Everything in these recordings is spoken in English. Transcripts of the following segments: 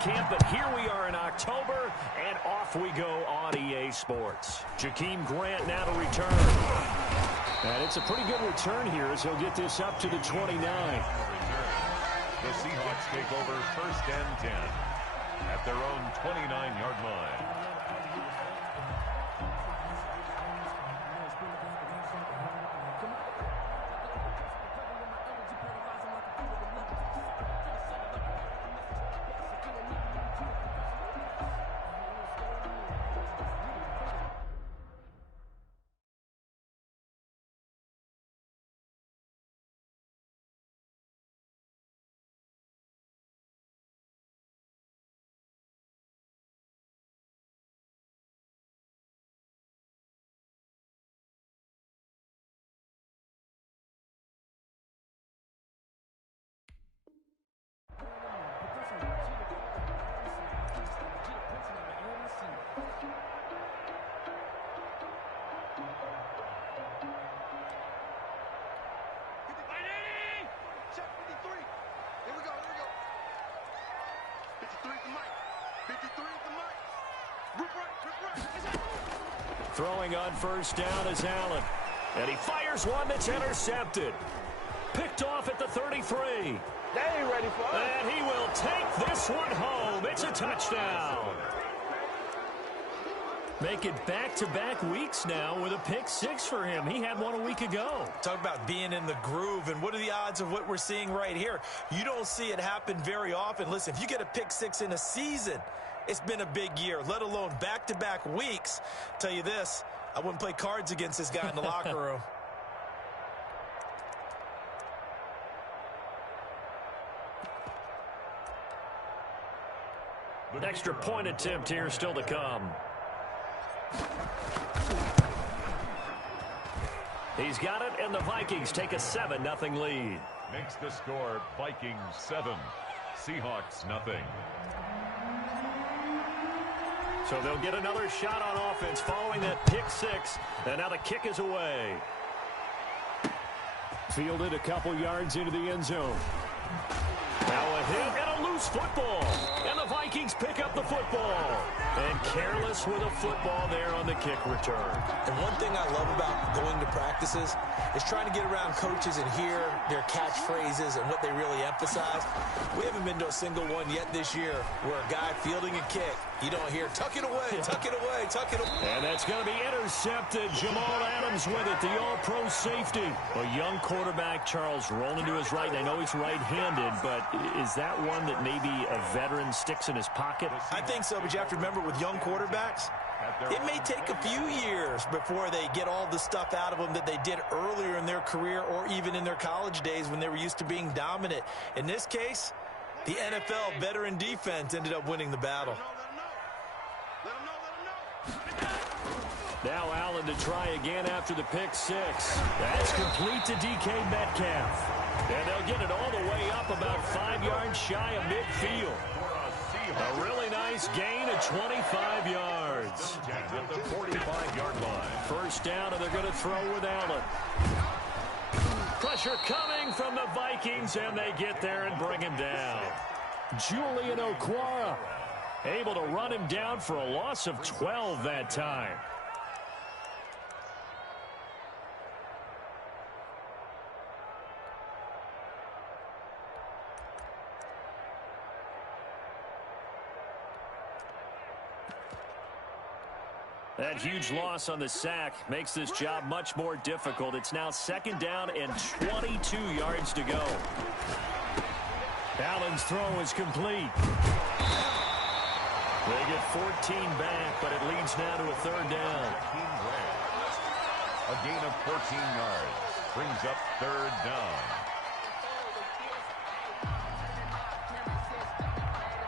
Camp, but here we are in October, and off we go on EA Sports. Jakeem Grant now to return. And it's a pretty good return here as he'll get this up to the 29. The Seahawks take over 1st and 10 at their own 29-yard line. Throwing on 1st down is Allen. And he fires one that's intercepted. Picked off at the 33. They ain't ready for us. And he will take this one home. It's a touchdown. Make it back-to-back weeks now with a pick 6 for him. He had one a week ago. Talk about being in the groove, and what are the odds of what we're seeing right here? You don't see it happen very often. Listen, if you get a pick 6 in a season, it's been a big year, let alone back-to-back weeks. Tell you this, I wouldn't play cards against this guy in the locker room. An extra point attempt here still to come. He's got it, and the Vikings take a 7-0 lead. Makes the score Vikings 7, Seahawks nothing. So they'll get another shot on offense following that pick 6. And now the kick is away. Fielded a couple yards into the end zone. Now a hit and a loose football. And the Vikings pick up the football. And careless with a football there on the kick return. And one thing I love about going to practices is trying to get around coaches and hear their catchphrases and what they really emphasize. We haven't been to a single one yet this year where a guy fielding a kick, you don't hear, tuck it away, tuck it away, tuck it away. And that's going to be intercepted. Jamal Adams with it, the all-pro safety. A young quarterback, Charles, rolling to his right. I know he's right-handed, but is that one that maybe a veteran sticks in his pocket? I think so, but you have to remember with young quarterbacks, it may take a few years before they get all the stuff out of them that they did earlier in their career or even in their college days when they were used to being dominant. In this case, the NFL veteran defense ended up winning the battle. Now Allen to try again after the pick 6. That's complete to DK Metcalf. And they'll get it all the way up about 5 yards shy of midfield. A really nice gain of 25 yards. At the 45-yard line. 1st down, and they're going to throw with Allen. Pressure coming from the Vikings, and they get there and bring him down. Julian Okwara able to run him down for a loss of 12 that time. That huge loss on the sack makes this job much more difficult. It's now 2nd down and 22 yards to go. Allen's throw is complete. They get 14 back, but it leads now to a 3rd down. A gain of 14 yards brings up 3rd down.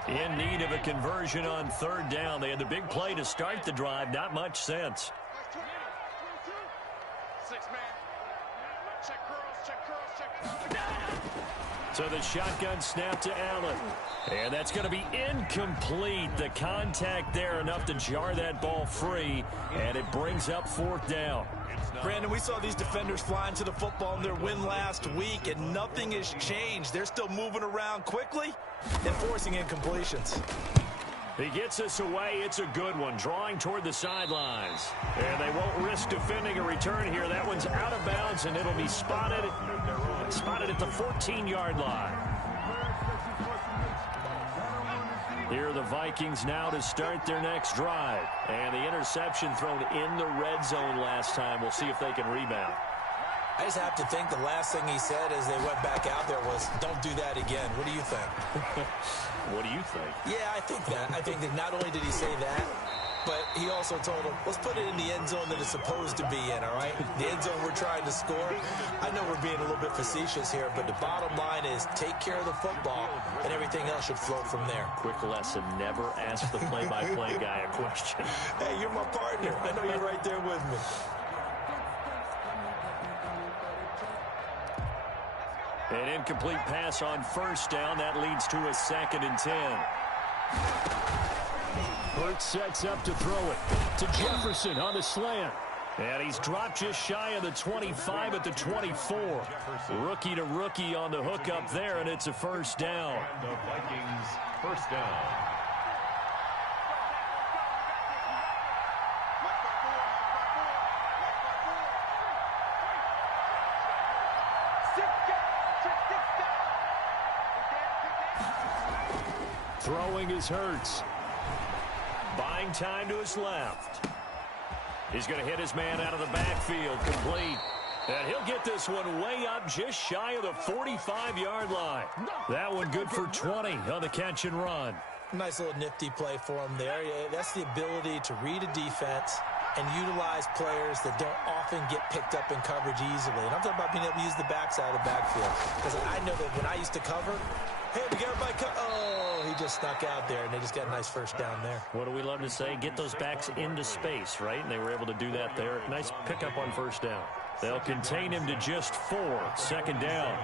In need of a conversion on 3rd down. They had the big play to start the drive. Not much sense. 6 man. Check curls. So the shotgun snap to Allen. And that's going to be incomplete. The contact there enough to jar that ball free. And it brings up 4th down. Brandon, we saw these defenders flying to the football in their win last week, and nothing has changed. They're still moving around quickly and forcing incompletions. He gets us away. It's a good one. Drawing toward the sidelines. And they won't risk defending a return here. That one's out of bounds, and it'll be spotted at the 14-yard line. Here are the Vikings now to start their next drive. And the interception thrown in the red zone last time. We'll see if they can rebound. I just have to think the last thing he said as they went back out there was, don't do that again. What do you think? What do you think? Yeah, I think that. I think that not only did he say that, but he also told him, let's put it in the end zone that it's supposed to be in, all right? The end zone we're trying to score. I know we're being a little bit facetious here, but the bottom line is take care of the football, and everything else should flow from there. Quick lesson, never ask the play-by-play guy a question. Hey, you're my partner. I know you're right there with me. An incomplete pass on 1st down. That leads to a 2nd and 10. Hurts sets up to throw it to Jefferson on the slant. And he's dropped just shy of the 25 at the 24. Rookie to rookie on the hook up there, and it's a 1st down. And the Vikings 1st down. Throwing is Hurts. Buying time to his left. He's going to hit his man out of the backfield. Complete. And he'll get this one way up just shy of the 45-yard line. That one good for 20 on the catch and run. Nice little nifty play for him there. Yeah, that's the ability to read a defense and utilize players that don't often get picked up in coverage easily. And I'm talking about being able to use the backside of the backfield. Because I know that when I used to cover, hey, we got everybody oh, he just snuck out there, and they just got a nice 1st down there. What do we love to say? Get those backs into space, right? And they were able to do that there. Nice pickup on 1st down. They'll contain him to just 4. 2nd down.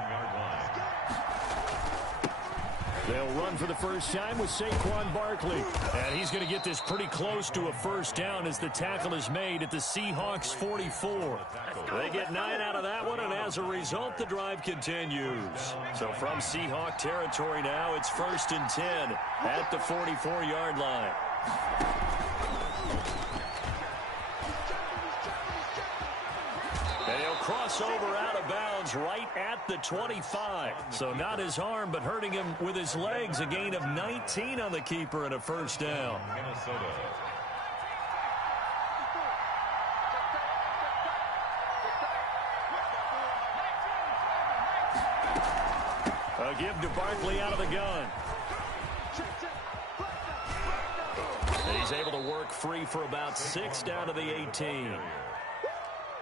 They'll run for the first time with Saquon Barkley. And he's going to get this pretty close to a 1st down as the tackle is made at the Seahawks 44. They get 9 out of that one, and as a result, the drive continues. So from Seahawk territory now, it's 1st and 10 at the 44-yard line. And he'll cross over out of bounds right at the 25. So not his arm, but hurting him with his legs. A gain of 19 on the keeper and a 1st down. Minnesota. A give to Barkley out of the gun. And he's able to work free for about 6 down to the 18.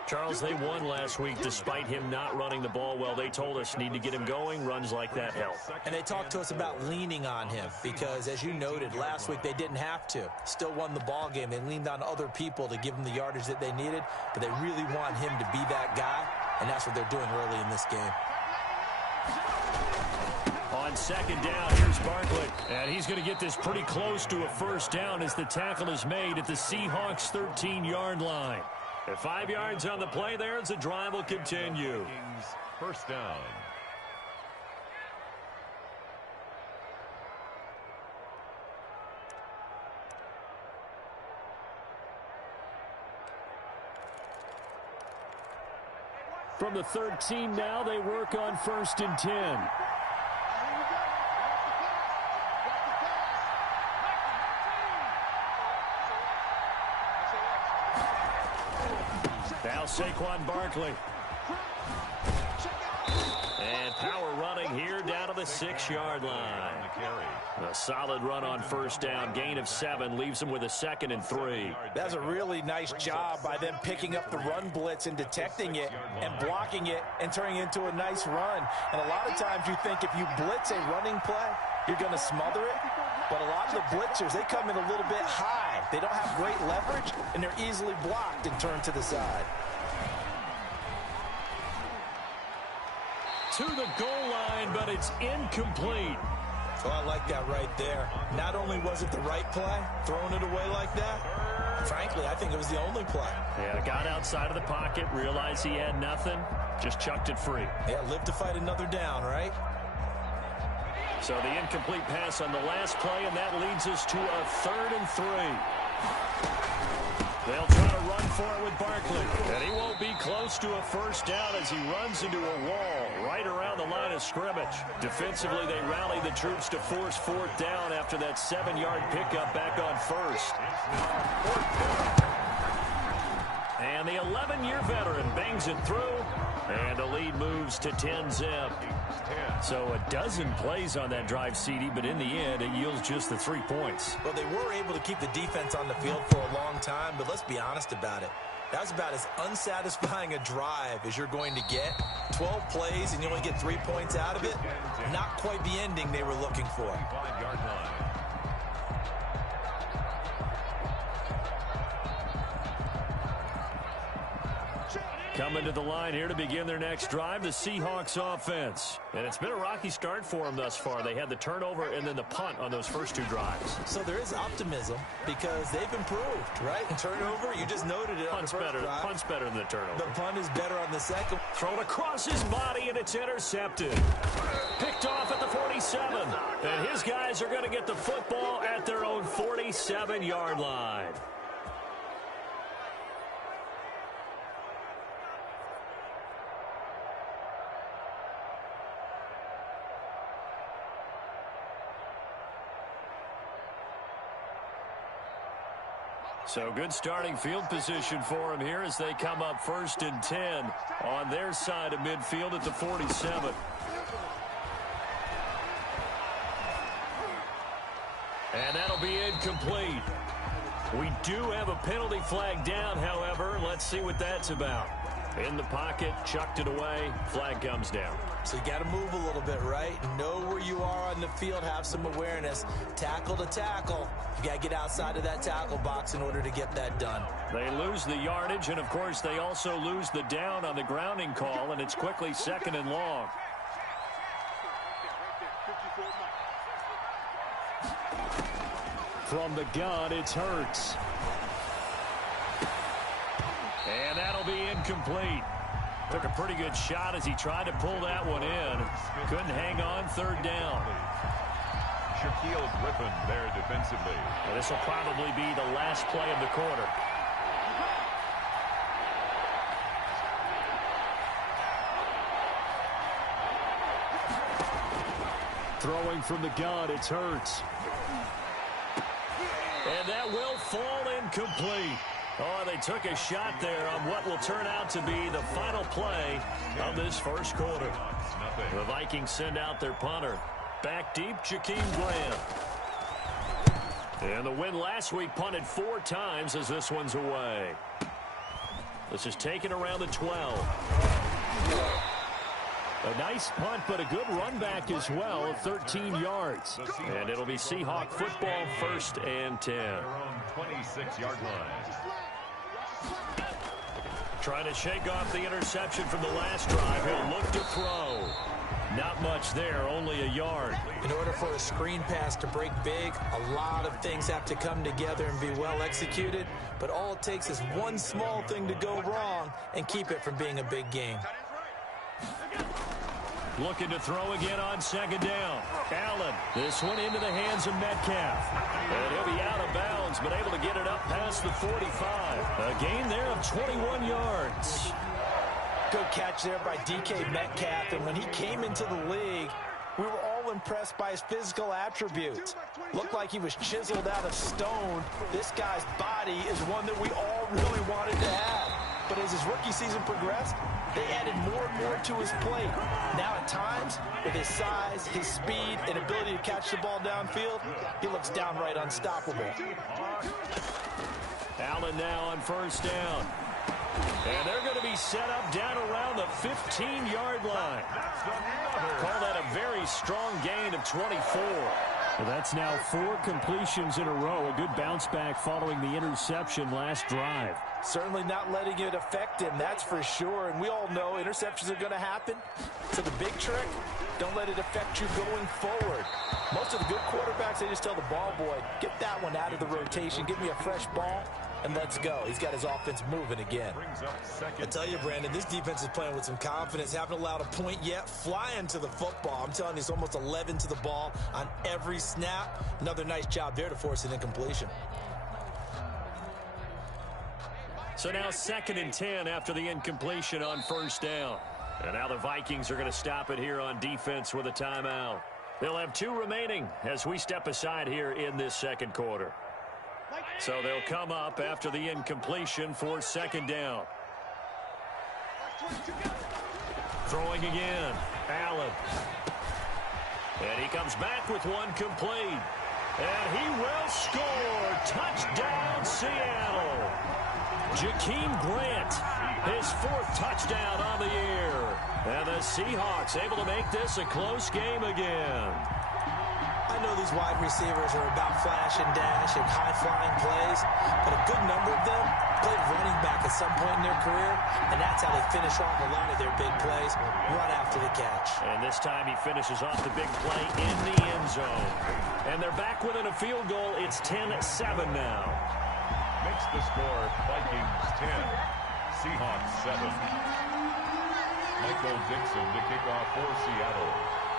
Charles, they won last week despite him not running the ball well. They told us need to get him going. Runs like that help. And they talked to us about leaning on him because, as you noted, last week they didn't have to. Still won the ball game. They leaned on other people to give them the yardage that they needed, but they really want him to be that guy, and that's what they're doing early in this game. On 2nd down, here's Barkley. And he's going to get this pretty close to a 1st down as the tackle is made at the Seahawks 13-yard line. At 5 yards on the play there as the drive will continue. 1st down. From the 13 now, they work on 1st and 10. Now Saquon Barkley. And power running here down to the 6-yard line. A solid run on 1st down. Gain of 7 leaves them with a 2nd and 3. That's a really nice job by them picking up the run blitz and detecting it and blocking it and turning it into a nice run. And a lot of times you think if you blitz a running play, you're going to smother it. But a lot of the blitzers, they come in a little bit high. They don't have great leverage, and they're easily blocked and turned to the side. to the goal line, but it's incomplete. Oh, I like that right there. Not only was it the right play, throwing it away like that, frankly, I think it was the only play. Yeah, got outside of the pocket, realized he had nothing, just chucked it free. Yeah, live to fight another down, right? So the incomplete pass on the last play, and that leads us to a 3rd and 3. They'll try to run for it with Barkley. And he won't be close to a first down as he runs into a wall right around the line of scrimmage. Defensively, they rally the troops to force 4th down after that 7-yard pickup back on 1st. And the 11-year veteran bangs it through, and the lead moves to 10-zip. So a dozen plays on that drive, CD, but in the end, it yields just the 3 points. Well, they were able to keep the defense on the field for a long time, but let's be honest about it. That was about as unsatisfying a drive as you're going to get. 12 plays, and you only get 3 points out of it. Not quite the ending they were looking for. 5-yard line. Coming to the line here to begin their next drive, the Seahawks offense. And it's been a rocky start for them thus far. They had the turnover and then the punt on those first 2 drives. So there is optimism because they've improved, right? And turnover, you just noted it on the first drive. Punt's better than the turnover. The punt is better on the second. Thrown across his body, and it's intercepted. Picked off at the 47. And his guys are going to get the football at their own 47-yard line. So good starting field position for him here as they come up 1st and 10 on their side of midfield at the 47. And that'll be incomplete. We do have a penalty flag down, however. Let's see what that's about. In the pocket, chucked it away, flag comes down. So you got to move a little bit, right? Know where you are on the field, have some awareness. Tackle to tackle. You got to get outside of that tackle box in order to get that done. They lose the yardage, and of course they also lose the down on the grounding call, and it's quickly 2nd and long. From the gun, it's Hurts. And that'll be incomplete. Took a pretty good shot as he tried to pull that one in. Couldn't hang on 3rd down. Shaquille Griffin there defensively. And this will probably be the last play of the quarter. Throwing from the gun, it's Hurts. And that will fall incomplete. Oh, they took a shot there on what will turn out to be the final play of this first quarter. The Vikings send out their punter. Back deep, Jakeem Graham. And the win last week punted 4 times as this one's away. This is taken around the 12. A nice punt, but a good run back as well of 13 yards. And it'll be Seahawk football 1st and 10. Their own 26-yard line. Trying to shake off the interception from the last drive. He'll look to throw. Not much there, only a yard. In order for a screen pass to break big, a lot of things have to come together and be well executed. But all it takes is one small thing to go wrong and keep it from being a big game. Looking to throw again on 2nd down. Allen, this one into the hands of Metcalf. And he'll be out of bounds, but able to get it up past the 45. A gain there of 21 yards. Good catch there by DK Metcalf. And when he came into the league, we were all impressed by his physical attributes. Looked like he was chiseled out of stone. This guy's body is one that we all really wanted to have. But as his rookie season progressed, they added more and more to his plate. Now at times, with his size, his speed, and ability to catch the ball downfield, he looks downright unstoppable. Allen now on 1st down. And they're going to be set up down around the 15-yard line. Call that a very strong gain of 24. Well, that's now 4 completions in a row. A good bounce back following the interception last drive. Certainly not letting it affect him, that's for sure. And we all know interceptions are going to happen. So the big trick, don't let it affect you going forward. Most of the good quarterbacks, they just tell the ball boy, get that one out of the rotation, give me a fresh ball, and let's go. He's got his offense moving again. I tell you, Brandon, this defense is playing with some confidence. Haven't allowed a point yet. Flying to the football. I'm telling you, it's almost 11 to the ball on every snap. Another nice job there to force an incompletion. So now 2nd and 10 after the incompletion on first down. And now the Vikings are going to stop it here on defense with a timeout. They'll have 2 remaining as we step aside here in this second quarter. So they'll come up after the incompletion for 2nd down. Throwing again. Allen. And he comes back with one complete. And he will score. Touchdown, Seattle. Jakeem Grant, his 4th touchdown on the year. And the Seahawks able to make this a close game again. I know these wide receivers are about flash and dash and high-flying plays, but a good number of them played running back at some point in their career, and that's how they finish off a lot of their big plays, run after the catch. And this time he finishes off the big play in the end zone. And they're back within a field goal. It's 10-7 now. Makes the score Vikings 10, Seahawks 7. Michael Dixon to kick off for Seattle.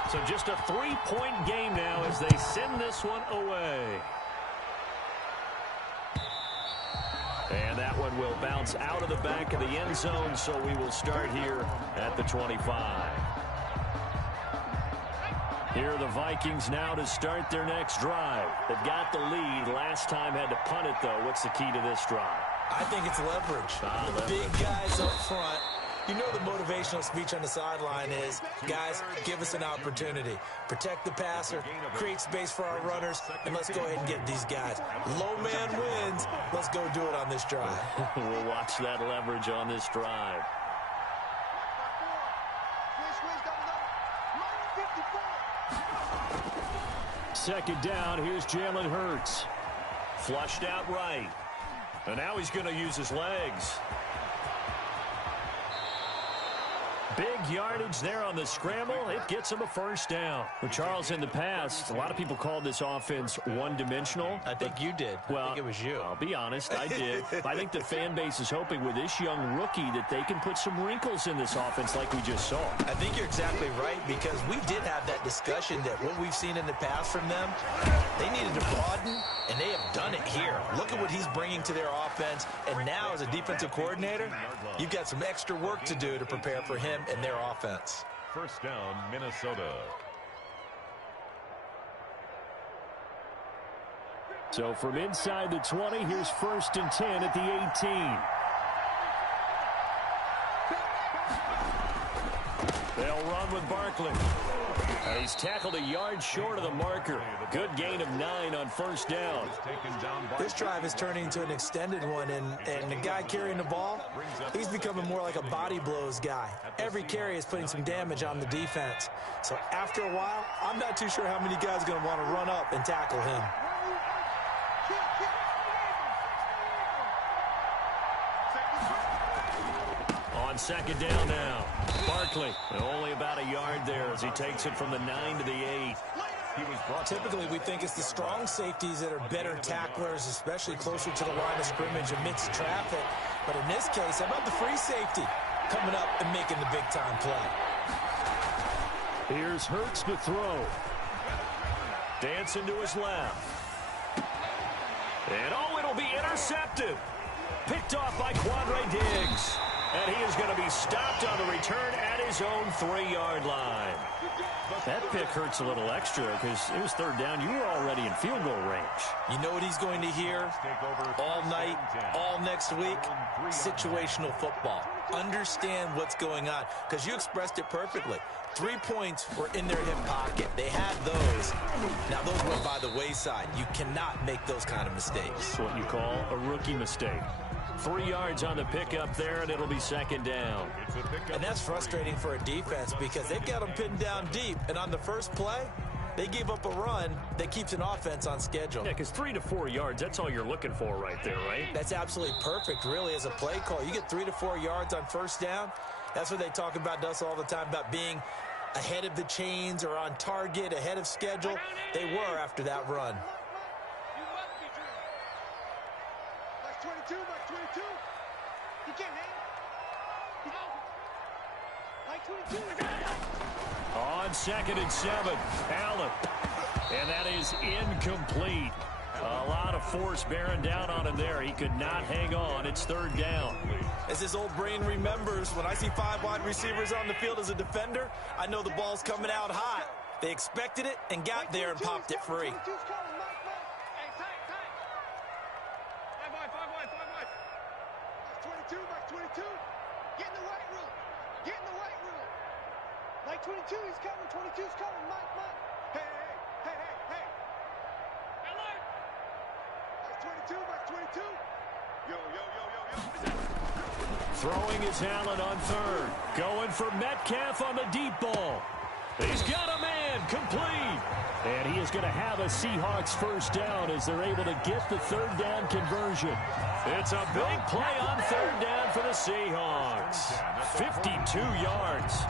So just a 3-point game now as they send this one away. And that one will bounce out of the back of the end zone, so we will start here at the 25. Here are the Vikings now to start their next drive. They've got the lead. Last time had to punt it, though. What's the key to this drive? I think it's leverage. Big guys up front. You know the motivational speech on the sideline is, guys, give us an opportunity. Protect the passer, create space for our runners, and let's go ahead and get these guys. Low man wins. Let's go do it on this drive. We'll watch that leverage on this drive. Second down, here's Jalen Hurts. Flushed out right. And now he's going to use his legs. Big yardage there on the scramble. It gets him a first down. Well, Charles, in the past, a lot of people called this offense one-dimensional. I think you did. Well, I think it was you. I'll be honest, I did. I think the fan base is hoping with this young rookie that they can put some wrinkles in this offense like we just saw. I think you're exactly right, because we did have that discussion that what we've seen in the past from them, they needed to broaden, and they have done it here. Look at what he's bringing to their offense, and now as a defensive coordinator, you've got some extra work to do to prepare for him and their offense. First down, Minnesota. So from inside the 20, here's 1st and 10 at the 18. They'll run with Barkley. He's tackled a yard short of the marker. Good gain of 9 on first down. This drive is turning into an extended one, and the guy carrying the ball, he's becoming more like a body blows guy. Every carry is putting some damage on the defense. So after a while, I'm not too sure how many guys are going to want to run up and tackle him. On second down now, Barkley, only about a yard there as he takes it from the 9 to the 8. Typically, we think it's the strong safeties that are better tacklers, especially closer to the line of scrimmage amidst traffic. But in this case, how about the free safety coming up and making the big-time play? Here's Hurts to throw. Dancing to his left. And, oh, it'll be intercepted. Picked off by Quandre Diggs. And he is going to be stopped on the return at his own 3-yard line. That pick hurts a little extra because it was third down. You were already in field goal range. You know what he's going to hear all night, all next week? Situational football. Understand what's going on, because you expressed it perfectly. 3 points were in their hip pocket. They had those. Now those went by the wayside. You cannot make those kind of mistakes. It's what you call a rookie mistake. 3 yards on the pickup there, and it'll be second down. And that's frustrating for a defense because they've got them pinned down deep. And on the first play, They gave up a run that keeps an offense on schedule. Yeah, because 3 to 4 yards, that's all you're looking for right there, right? That's absolutely perfect, really, as a play call. You get 3 to 4 yards on first down. That's what they talk about to us all the time, about being ahead of the chains or on target, ahead of schedule. They were after that run. On 2nd and 7, Allen. And that is incomplete. A lot of force bearing down on him there. He could not hang on. It's 3rd down. As his old brain remembers, when I see 5 wide receivers on the field as a defender, I know the ball's coming out hot. They expected it and got there and popped it free. Get in the weight room. Get in the weight room. Like 22, he's coming. 22's coming. Mike. Hey. Alert. Like 22, Mike 22. Yo. Throwing is Allen on 3rd. Going for Metcalf on the deep ball. He's got a man, complete. And he is going to have a Seahawks first down as they're able to get the 3rd down conversion. It's a big play on 3rd down for the Seahawks. 52 yards.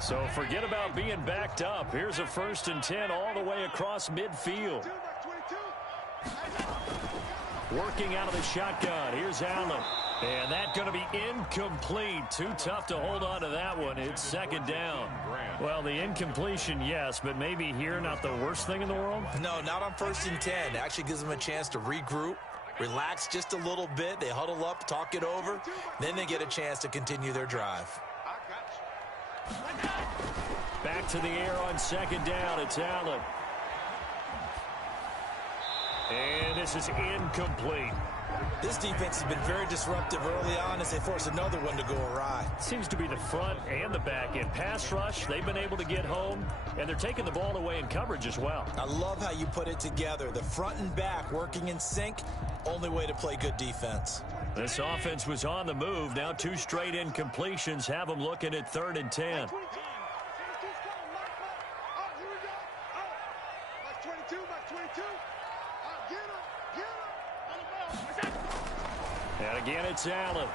So forget about being backed up. Here's a 1st and 10 all the way across midfield. Working out of the shotgun. Here's Allen. And that's going to be incomplete. Too tough to hold on to that one. It's 2nd down. Well, the incompletion, yes, but maybe here not the worst thing in the world? No, not on 1st and 10. It actually gives them a chance to regroup, relax just a little bit. They huddle up, talk it over. Then they get a chance to continue their drive. Back to the air on 2nd down. It's Allen. And this is incomplete. This defense has been very disruptive early on as they force another one to go awry. Seems to be the front and the back end. Pass rush, they've been able to get home, and they're taking the ball away in coverage as well. I love how you put it together. The front and back working in sync, only way to play good defense. This offense was on the move. Now 2 straight incompletions have them looking at 3rd and 10. And again, it's Allen.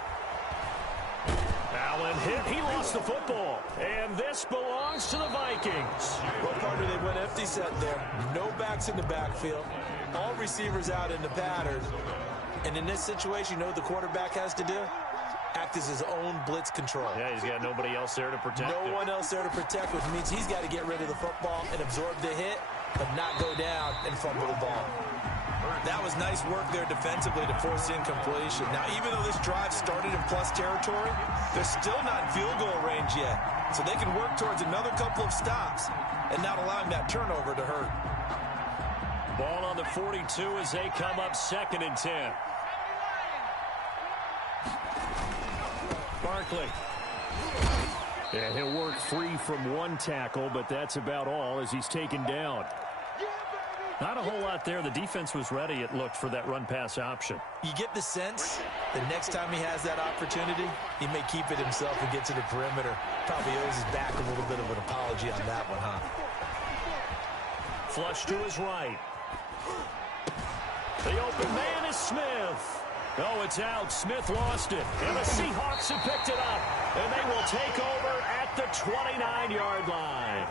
Allen hit. He lost the football. And this belongs to the Vikings. Well, partner, they went empty set there. No backs in the backfield. All receivers out in the pattern. And in this situation, you know what the quarterback has to do? Act as his own blitz control. Yeah, he's got nobody else there to protect him. No one else there to protect, which means he's got to get rid of the football and absorb the hit, but not go down and fumble the ball. That was nice work there defensively to force incompletion. Now, even though this drive started in plus territory, they're still not in field goal range yet. So they can work towards another couple of stops and not allowing that turnover to hurt. Ball on the 42 as they come up 2nd and 10. Barkley. And he'll work free from one tackle, but that's about all as he's taken down. Not a whole lot there. The defense was ready, it looked, for that run-pass option. You get the sense that next time he has that opportunity, he may keep it himself and get to the perimeter. Probably owes his back a little bit of an apology on that one, huh? Flush to his right. The open man is Smith. Oh, it's out. Smith lost it. And the Seahawks have picked it up. And they will take over at the 29-yard line.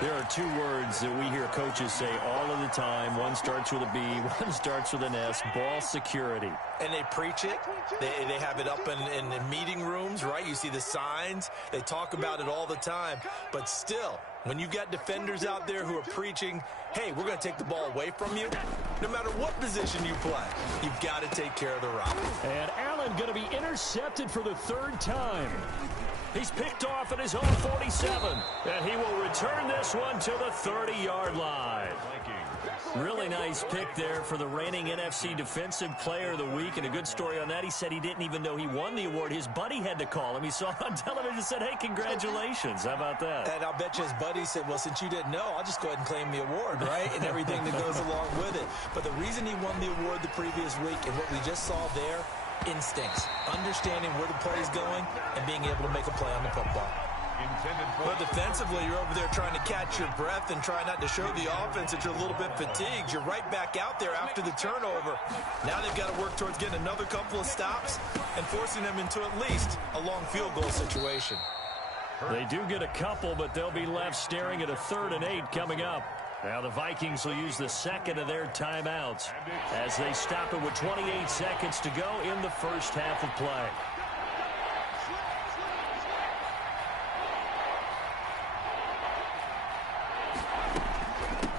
There are 2 words that we hear coaches say all of the time. One starts with a B, one starts with an S. Ball security. And they preach it. They have it up in meeting rooms, right? You see the signs. They talk about it all the time. But still, when you've got defenders out there who are preaching, hey, we're going to take the ball away from you, no matter what position you play, you've got to take care of the rock. And Allen going to be intercepted for the 3rd time. He's picked off at his own 47, and he will return this one to the 30-yard line. Really nice pick there for the reigning NFC Defensive Player of the Week, and a good story on that. He said he didn't even know he won the award. His buddy had to call him. He saw it on television and said, hey, congratulations. How about that? And I'll bet you his buddy said, well, since you didn't know, I'll just go ahead and claim the award, right? And everything that goes along with it. But the reason he won the award the previous week and what we just saw there instincts, understanding where the play is going and being able to make a play on the football. But defensively, you're over there trying to catch your breath and try not to show the offense that you're a little bit fatigued. You're right back out there after the turnover. Now they've got to work towards getting another couple of stops and forcing them into at least a long field goal situation. They do get a couple, but they'll be left staring at a 3rd and 8 coming up. Now the Vikings will use the second of their timeouts as they stop it with 28 seconds to go in the first half of play.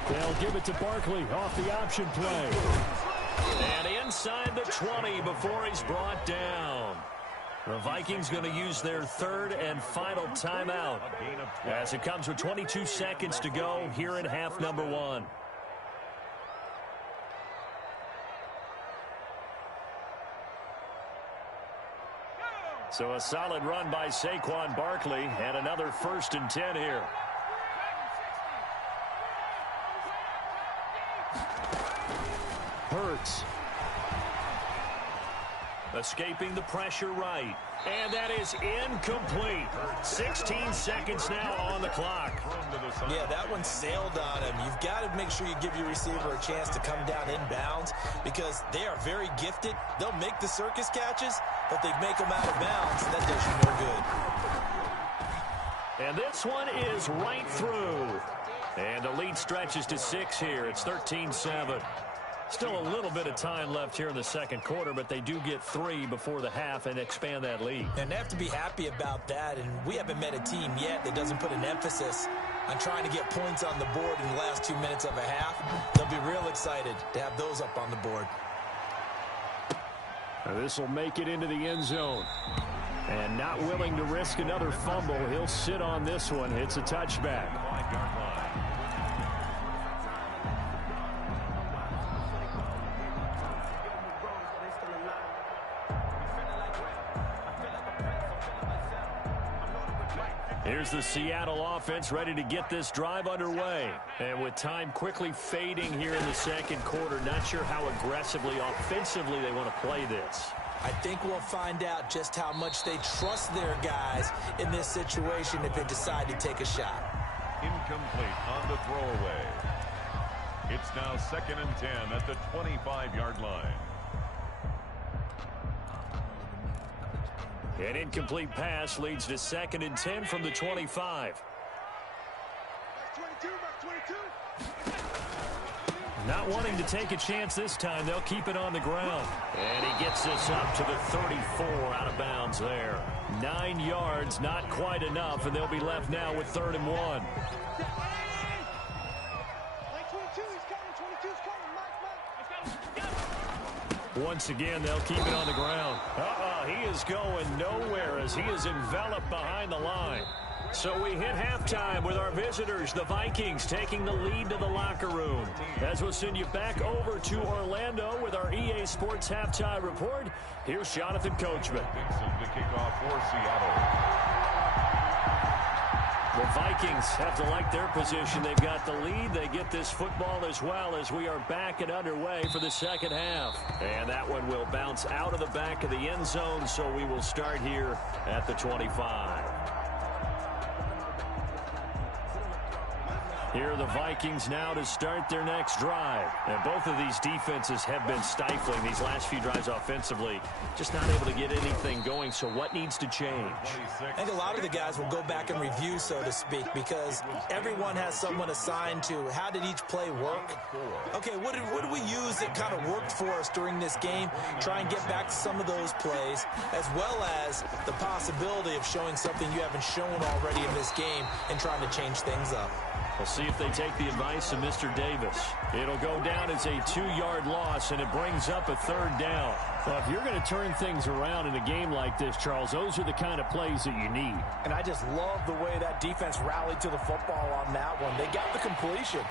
They'll give it to Barkley off the option play. And inside the 20 before he's brought down. The Vikings going to use their 3rd and final timeout as it comes with 22 seconds to go here in half number 1. So a solid run by Saquon Barkley and another 1st and 10 here. Hurts. Escaping the pressure right. And that is incomplete. 16 seconds now on the clock. Yeah, that one sailed on him. You've got to make sure you give your receiver a chance to come down inbounds because they are very gifted. They'll make the circus catches, but they make them out of bounds. That does you no good. And this one is right through. And the lead stretches to 6 here. It's 13-7. Still a little bit of time left here in the second quarter, but they do get 3 before the half and expand that lead. And they have to be happy about that, and we haven't met a team yet that doesn't put an emphasis on trying to get points on the board in the last 2 minutes of a half. They'll be real excited to have those up on the board. This will make it into the end zone. And not willing to risk another fumble, he'll sit on this one. It's a touchback. Here's the Seattle offense ready to get this drive underway. And with time quickly fading here in the second quarter, not sure how aggressively, offensively they want to play this. I think we'll find out just how much they trust their guys in this situation if they decide to take a shot. Incomplete on the throwaway. It's now 2nd and 10 at the 25-yard line. An incomplete pass leads to 2nd and 10 from the 25. Not wanting to take a chance this time, they'll keep it on the ground. And he gets this up to the 34 out of bounds there. 9 yards, not quite enough, and they'll be left now with 3rd and 1. Once again, they'll keep it on the ground. He is going nowhere as he is enveloped behind the line. So we hit halftime with our visitors, the Vikings, taking the lead to the locker room. As we'll send you back over to Orlando with our EA Sports Halftime Report, here's Jonathan Coachman. To kick off for Seattle. The Vikings have to like their position. They've got the lead. They get this football as well as we are back and underway for the second half. And that one will bounce out of the back of the end zone, so we will start here at the 25. Here are the Vikings now to start their next drive. And both of these defenses have been stifling these last few drives offensively. Just not able to get anything going, so what needs to change? I think a lot of the guys will go back and review, so to speak, because everyone has someone assigned to how did each play work. Okay, what did we use that kind of worked for us during this game? Try and get back to some of those plays, as well as the possibility of showing something you haven't shown already in this game and trying to change things up. We'll see if they take the advice of Mr. Davis. It'll go down as a 2-yard loss, and it brings up a 3rd down. Well, if you're going to turn things around in a game like this, Charles, those are the kind of plays that you need. And I just love the way that defense rallied to the football on that one. They got the completion,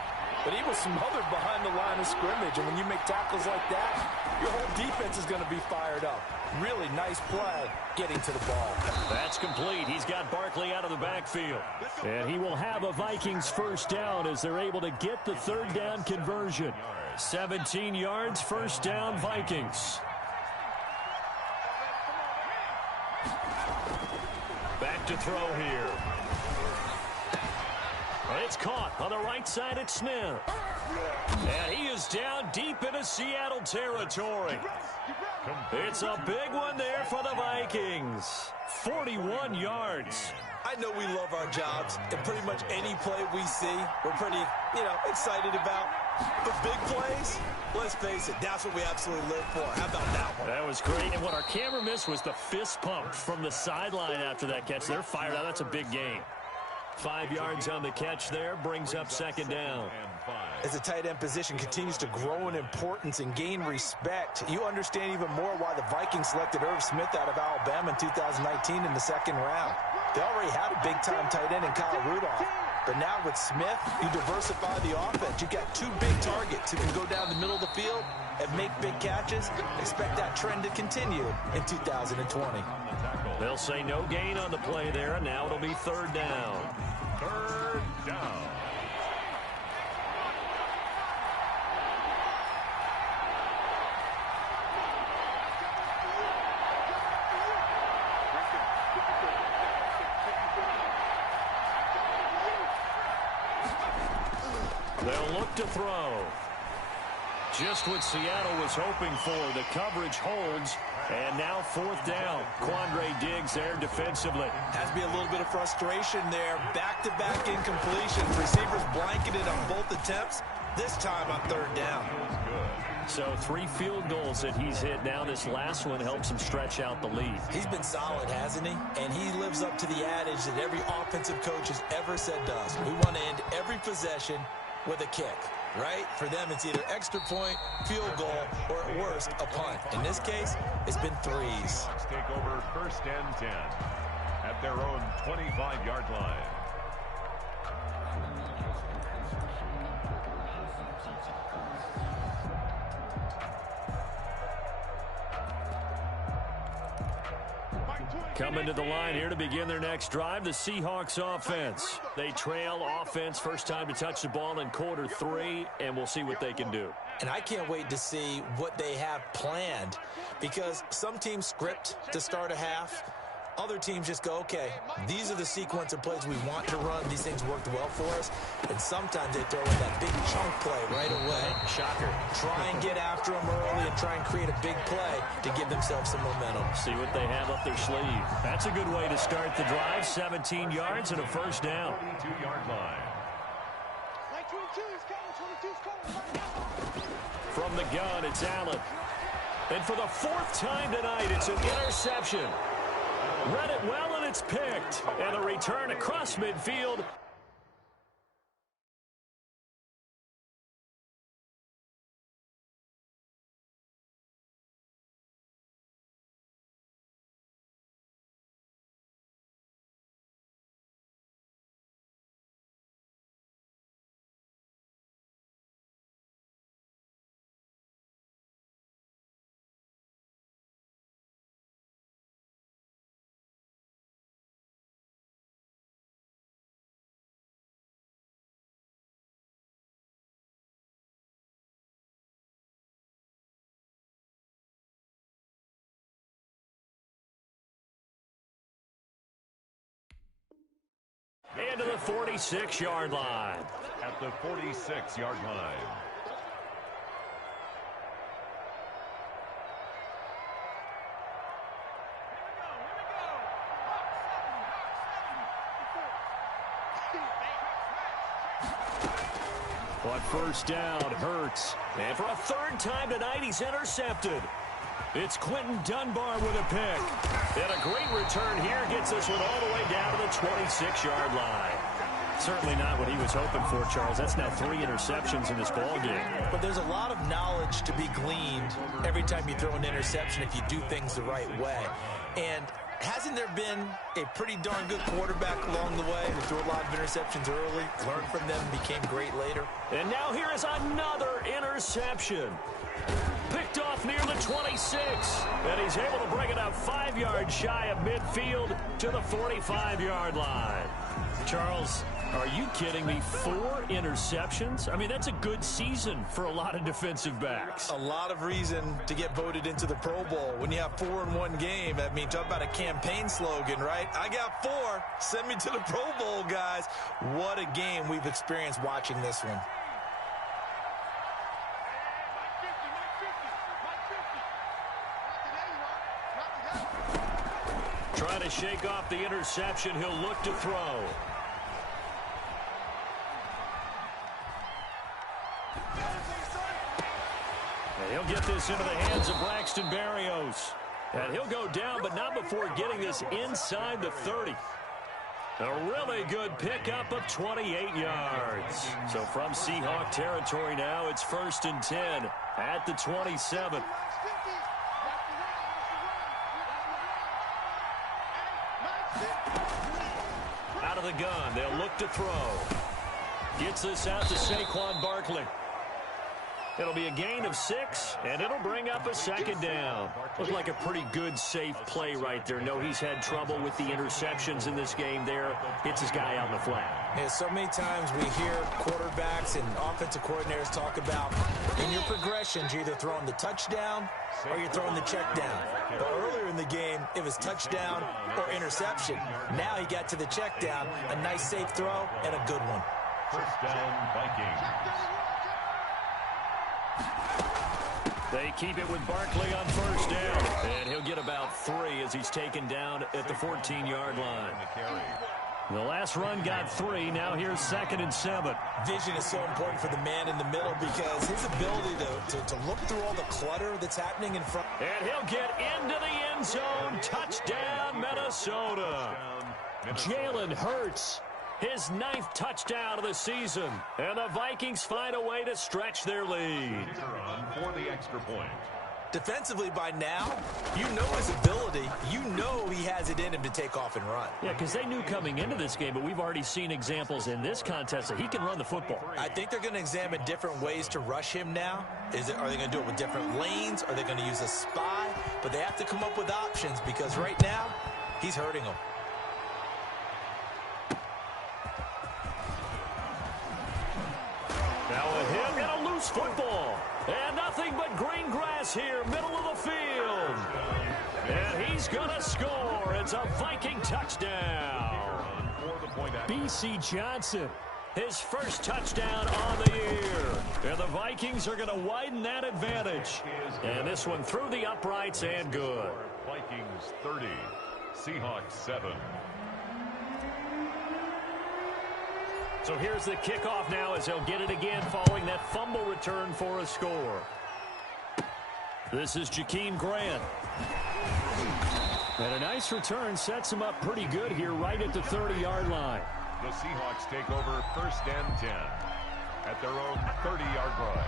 but he was smothered behind the line of scrimmage. And when you make tackles like that, your whole defense is going to be fired up. Really nice play getting to the ball. That's complete. He's got Barkley out of the backfield. And he will have a Vikings 1st down as they're able to get the 3rd down conversion. 17 yards, 1st down, Vikings. Back to throw here. It's caught on the right side at Smith. And he is down deep into Seattle territory. It's a big one there for the Vikings. 41 yards. I know we love our jobs, and pretty much any play we see, we're pretty, excited about. The big plays, let's face it, that's what we absolutely live for. How about that one? That was great, and what our camera missed was the fist pump from the sideline after that catch. They're fired out. That's a big game. 5 yards on the catch there, brings up second down. As the tight end position continues to grow in importance and gain respect, you understand even more why the Vikings selected Irv Smith out of Alabama in 2019 in the second round. They already had a big-time tight end in Kyle Rudolph. But now with Smith, you diversify the offense. You've got two big targets who can go down the middle of the field and make big catches. Expect that trend to continue in 2020. They'll say no gain on the play there, and now it'll be third down. Third down. They'll look to throw. Just what Seattle was hoping for. The coverage holds. And now fourth down. Quandre Diggs there defensively. Has to be a little bit of frustration there. Back-to-back incompletions. Receivers blanketed on both attempts. This time on third down. So 3 field goals that he's hit now. This last one helps him stretch out the lead. He's been solid, hasn't he? And he lives up to the adage that every offensive coach has ever said to us. We want to end every possession with a kick, right? For them, it's either extra point, field goal, or at worst, a punt. In this case, it's been threes. Take over first and 10 at their own 25-yard line. Coming to the line here to begin their next drive, the Seahawks offense. They trail offense first time to touch the ball in quarter 3, and we'll see what they can do. And I can't wait to see what they have planned, because some teams script to start a half. Other teams just go, okay, these are the sequence of plays we want to run. These things worked well for us. And sometimes they throw in that big chunk play right away. Shocker. Try and get after them early and try and create a big play to give themselves some momentum. See what they have up their sleeve. That's a good way to start the drive. 17 yards and a first down. 22-yard line. Like 22, he's coming, 22's coming. From the gun, it's Allen. And for the 4th time tonight, it's an interception. Read it well, and it's picked. And a return across midfield. And to the 46-yard line. At the 46-yard line. On first down, Hurts. And for a 3rd time tonight, he's intercepted. It's Quentin Dunbar with a pick. And a great return here gets this one all the way down to the 26-yard line. Certainly not what he was hoping for, Charles. That's now 3 interceptions in this ballgame. But there's a lot of knowledge to be gleaned every time you throw an interception if you do things the right way. And hasn't there been a pretty darn good quarterback along the way who threw a lot of interceptions early, learned from them, became great later? And now here is another interception. Picked off near the 26. And he's able to bring it up 5 yards shy of midfield to the 45-yard line. Charles, Are you kidding me? 4 interceptions? I mean, that's a good season for a lot of defensive backs. A lot of reason to get voted into the Pro Bowl. When you have 4 in one game, I mean, talk about a campaign slogan, right? I got 4. Send me to the Pro Bowl, guys. What a game we've experienced watching this one. Trying to shake off the interception. He'll look to throw. He'll get this into the hands of Braxton Berrios. And he'll go down, but not before getting this inside the 30. A really good pickup of 28 yards. So from Seahawk territory now, it's 1st and 10 at the 27. Out of the gun, they'll look to throw. Gets this out to Saquon Barkley. It'll be a gain of 6, and it'll bring up a 2nd down. Looked like a pretty good, safe play right there. No, he's had trouble with the interceptions in this game there. Hits his guy out in the flat. Yeah, so many times we hear quarterbacks and offensive coordinators talk about in your progressions, you're either throwing the touchdown or you're throwing the check down. But earlier in the game, it was touchdown or interception. Now he got to the check down, a nice safe throw, and a good one. 1st down, Vikings. They keep it with Barkley on 1st down. And he'll get about 3 as he's taken down at the 14-yard line. The last run got 3. Now here's 2nd and 7. Vision is so important for the man in the middle because his ability to look through all the clutter that's happening in front. And he'll get into the end zone. Touchdown, Minnesota. Jalen Hurts. His 9th touchdown of the season. And the Vikings find a way to stretch their lead. For the extra point. Defensively by now, you know his ability. You know he has it in him to take off and run. Yeah, because they knew coming into this game, but we've already seen examples in this contest that he can run the football. I think they're going to examine different ways to rush him now. Are they going to do it with different lanes? Are they going to use a spy? But they have to come up with options because right now, he's hurting them. Now a hit and a loose football. And nothing but green grass here, middle of the field. And he's going to score. It's a Viking touchdown. B.C. Johnson, his 1st touchdown on the year. And the Vikings are going to widen that advantage. And this one through the uprights and good. Vikings 30, Seahawks 7. So here's the kickoff now as they'll get it again following that fumble return for a score. This is Jakeem Grant. And a nice return sets him up pretty good here right at the 30-yard line. The Seahawks take over 1st and 10 at their own 30-yard line.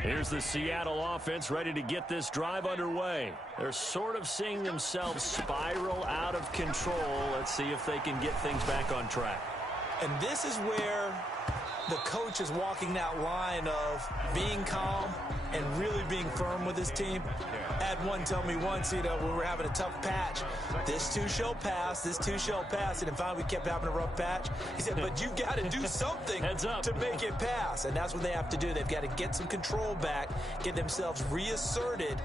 Here's the Seattle offense ready to get this drive underway. They're sort of seeing themselves spiral out of control. Let's see if they can get things back on track. And this is where the coach is walking that line of being calm and really being firm with his team. I had one tell me once, when we were having a tough patch, this too shall pass, this too shall pass. And finally we kept having a rough patch. He said, but you got to do something to make it pass. And that's what they have to do. They've got to get some control back, get themselves reasserted,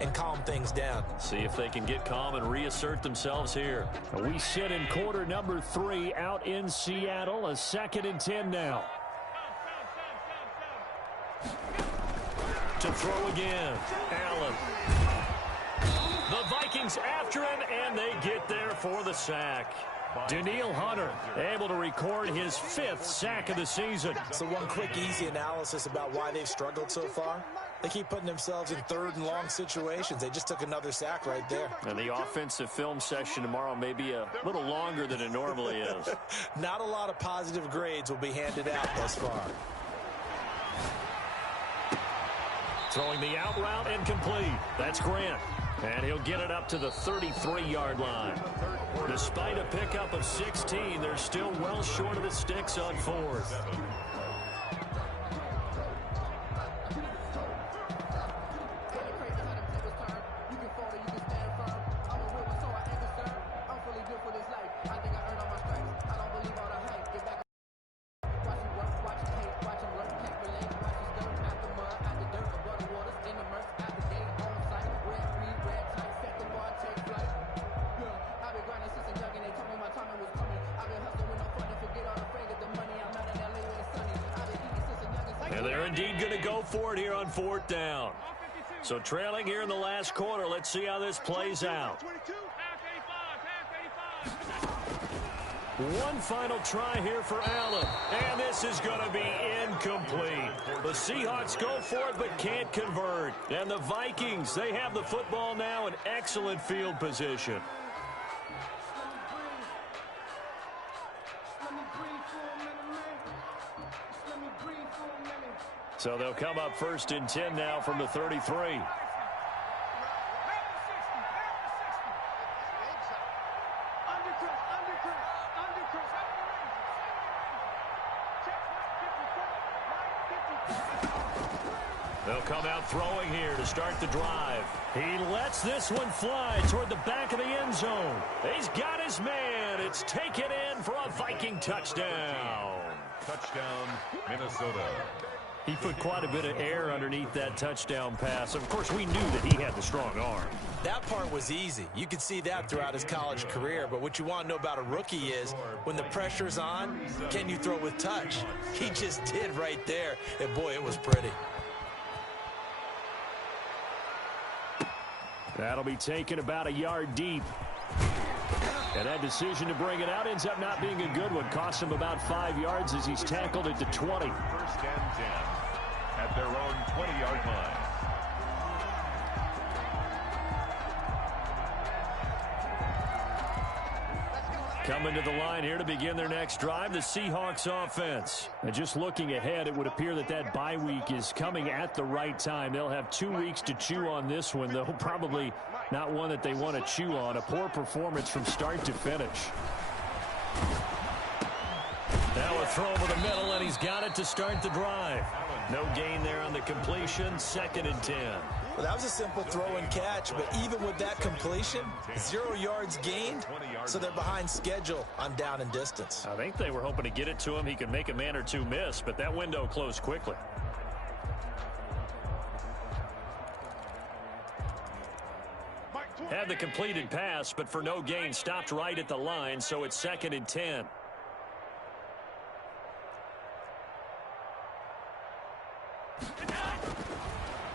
and calm things down. See if they can get calm and reassert themselves here. We sit in quarter number 3 out in Seattle. A 2nd and 10 now. To throw again. Allen. The Vikings after him, and they get there for the sack. Danielle Hunter able to record his 5th sack of the season. So one quick, easy analysis about why they've struggled so far. They keep putting themselves in 3rd and long situations. They just took another sack right there. And the offensive film session tomorrow may be a little longer than it normally is. Not a lot of positive grades will be handed out thus far. Throwing the out route and complete. That's Grant. And he'll get it up to the 33-yard line. Despite a pickup of 16, they're still well short of the sticks on fourth. And they're indeed going to go for it here on fourth down. So trailing here in the last quarter. Let's see how this plays out. One final try here for Allen. And this is going to be incomplete. The Seahawks go for it but can't convert. And the Vikings, they have the football now in excellent field position. So they'll come up first and 10 now from the 33. They'll come out throwing here to start the drive. He lets this one fly toward the back of the end zone. He's got his man. It's taken in for a Viking touchdown. Touchdown, Minnesota. He put quite a bit of air underneath that touchdown pass. Of course, we knew that he had the strong arm. That part was easy. You could see that throughout his college career. But what you want to know about a rookie is when the pressure's on, can you throw with touch? He just did right there. And, boy, it was pretty. That'll be taken about a yard deep. And that decision to bring it out ends up not being a good one. Costs him about 5 yards as he's tackled it to 20. First and 10 at their own 20-yard line. Coming to the line here to begin their next drive, the Seahawks offense. And just looking ahead, it would appear that that bye week is coming at the right time. They'll have 2 weeks to chew on this one, though probably not one that they want to chew on. A poor performance from start to finish. Now a throw over the middle, and he's got it to start the drive. No gain there on the completion, 2nd and 10. Well, that was a simple throw and catch, but even with that completion, 0 yards gained, so they're behind schedule on down and distance. I think they were hoping to get it to him. He could make a man or two miss, but that window closed quickly. Had the completed pass, but for no gain, stopped right at the line, so it's 2nd and 10.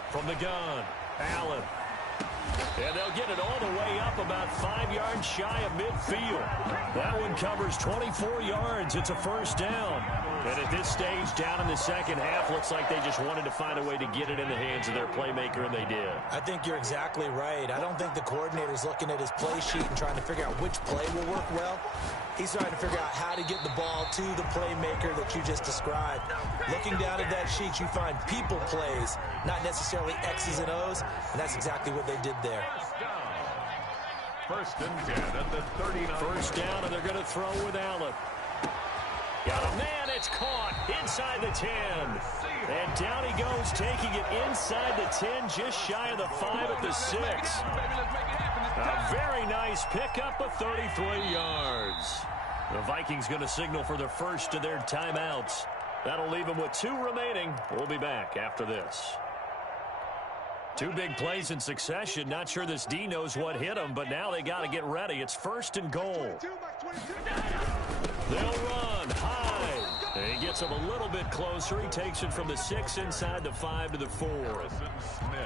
From the gun, Allen. And they'll get it all the way up about 5 yards shy of midfield. That one covers 24 yards. It's a first down. And at this stage, down in the second half, looks like they just wanted to find a way to get it in the hands of their playmaker, and they did. I think you're exactly right. I don't think the coordinator's looking at his play sheet and trying to figure out which play will work well. He's trying to figure out how to get the ball to the playmaker that you just described. Looking down at that sheet, you find people plays, not necessarily X's and O's, and that's exactly what they did there. First and 10 at the 39. First down, and they're going to throw with Allen. Got a man, it's caught inside the 10. And down he goes, taking it inside the 10, just shy of the 5 at the 6. A very nice pickup of 33 yards. The Vikings going to signal for the first of their timeouts. That'll leave them with 2 remaining. We'll be back after this. 2 big plays in succession. Not sure this D knows what hit him, but now they got to get ready. It's 1st and goal. They'll run high. And he gets him a little bit closer. He takes it from the 6 inside the 5 to the 4.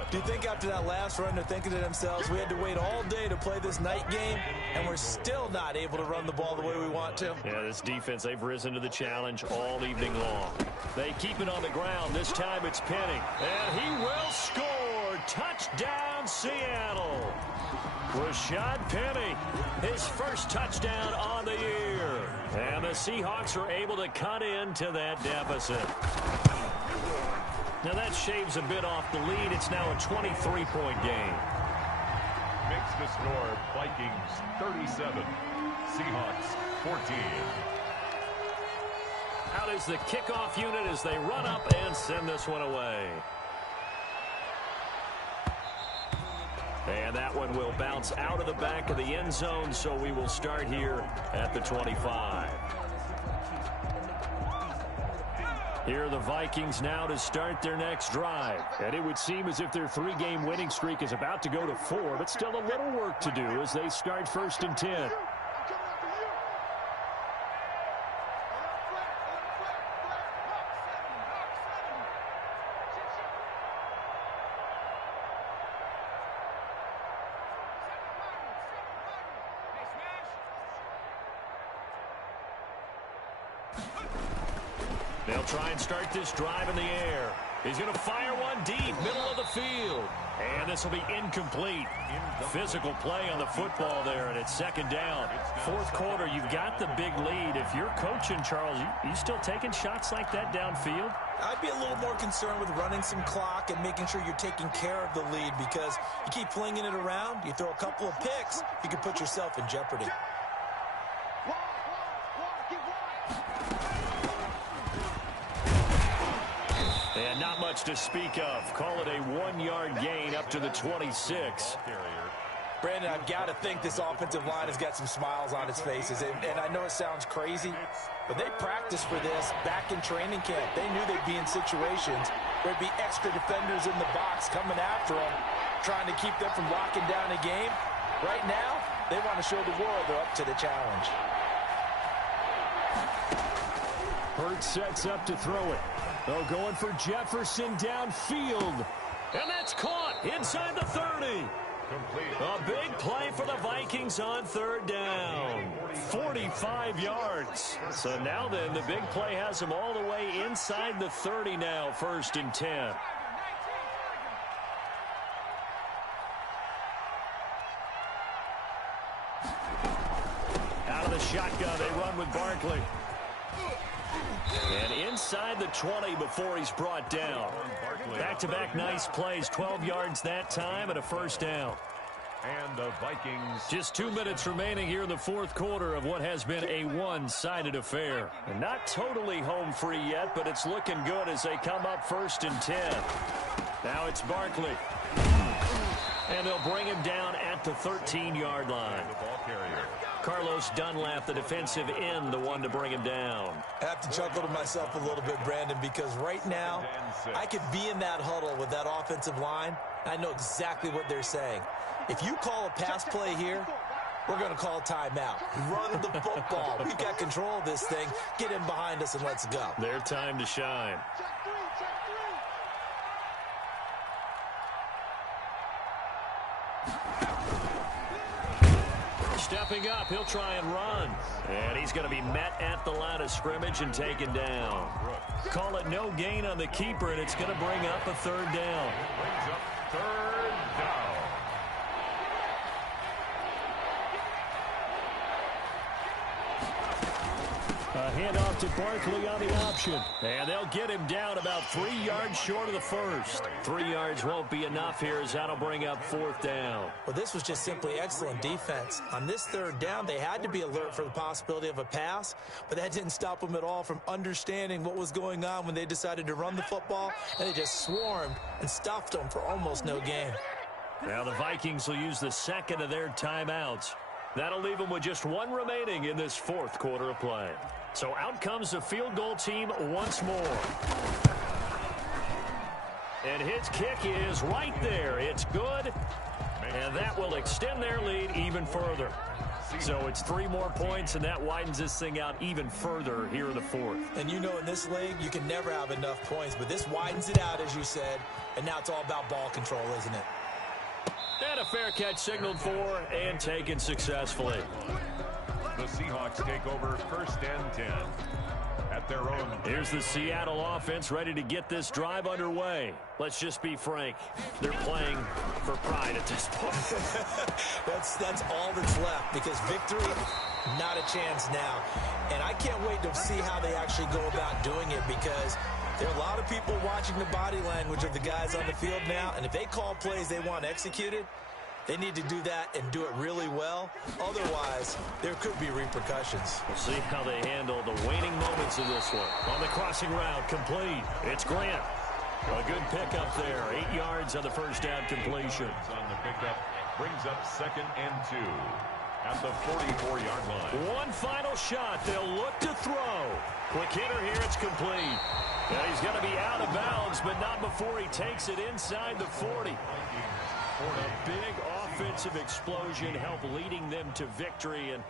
Do you think after that last run they're thinking to themselves, we had to wait all day to play this night game, and we're still not able to run the ball the way we want to? Yeah, this defense, they've risen to the challenge all evening long. They keep it on the ground. This time it's Penny. And he will score. Touchdown, Seattle. Rashad Penny, his first touchdown on the year. And the Seahawks are able to cut into that deficit. Now that shaves a bit off the lead. It's now a 23-point game. makes the score Vikings 37, Seahawks 14. Out is the kickoff unit as they run up and send this one away. And that one will bounce out of the back of the end zone, so we will start here at the 25. Here are the Vikings now to start their next drive. And it would seem as if their 3-game winning streak is about to go to 4, but still a little work to do as they start 1st and 10. They'll try and start this drive in the air. He's going to fire one deep, middle of the field. And this will be incomplete. Physical play on the football there, and it's 2nd down. 4th quarter, you've got the big lead. If you're coaching, Charles, you still taking shots like that downfield? I'd be a little more concerned with running some clock and making sure you're taking care of the lead, because you keep flinging it around, you throw a couple of picks, you can put yourself in jeopardy. And not much to speak of. Call it a 1-yard gain up to the 26. Brandon, I've got to think this offensive line has got some smiles on its faces. And I know it sounds crazy, but they practiced for this back in training camp. They knew they'd be in situations where there'd be extra defenders in the box coming after them, trying to keep them from locking down a game. Right now, they want to show the world they're up to the challenge. Hurts sets up to throw it. They're going for Jefferson downfield. And that's caught inside the 30. A big play for the Vikings on 3rd down. 45 yards. So now then, the big play has them all the way inside the 30 now, 1st and 10. Out of the shotgun, they run with Barkley. And inside the 20 before he's brought down. Back-to-back nice plays, 12 yards that time and a 1st down. And the Vikings. Just 2 minutes remaining here in the 4th quarter of what has been a one-sided affair. And not totally home free yet, but it's looking good as they come up 1st and 10. Now it's Barkley. And they'll bring him down at the 13-yard line. The ball carrier. Carlos Dunlap, the defensive end, the one to bring him down. I have to chuckle to myself a little bit, Brandon, because right now I could be in that huddle with that offensive line. I know exactly what they're saying. If you call a pass play here, we're going to call timeout. Run the football. We've got control of this thing. Get in behind us and let's go. Their time to shine. Stepping up, he'll try and run. And he's going to be met at the line of scrimmage and taken down. Call it no gain on the keeper, and it's going to bring up a 3rd down. Brings up 3rd down. A handoff to Barkley on the option. And they'll get him down about 3 yards short of the 1st. 3 yards won't be enough here as that'll bring up 4th down. Well, this was just simply excellent defense. On this 3rd down, they had to be alert for the possibility of a pass, but that didn't stop them at all from understanding what was going on when they decided to run the football, and they just swarmed and stuffed them for almost no gain. Now the Vikings will use the 2nd of their timeouts. That'll leave them with just 1 remaining in this 4th quarter of play. So out comes the field goal team once more. And his kick is right there. It's good. And that will extend their lead even further. So it's 3 more points, and that widens this thing out even further here in the 4th. And you know in this league, you can never have enough points, but this widens it out, as you said. And now it's all about ball control, isn't it? And a fair catch signaled for and taken successfully. The Seahawks take over 1st and 10 at their own. Here's the Seattle offense ready to get this drive underway. Let's just be frank. They're playing for pride at this point. That's all that's left, because victory, not a chance now. And I can't wait to see how they actually go about doing it, because there are a lot of people watching the body language of the guys on the field now, and if they call plays they want executed, They need to do that and do it really well. Otherwise, there could be repercussions. We'll see how they handle the waning moments of this one. On the crossing route, complete. It's Grant. A good pickup there. 8 yards on the first down completion. On the pickup brings up 2nd and 2 at the 44-yard line. One final shot. They'll look to throw. Quick hitter here. It's complete. And he's going to be out of bounds, but not before he takes it inside the 40. A big offensive explosion helped leading them to victory. And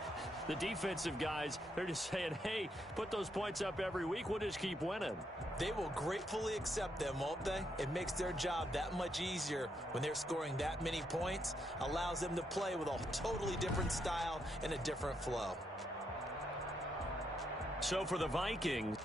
the defensive guys, they're just saying, hey, put those points up every week. We'll just keep winning. They will gratefully accept them, won't they? It makes their job that much easier when they're scoring that many points. Allows them to play with a totally different style and a different flow. So for the Vikings,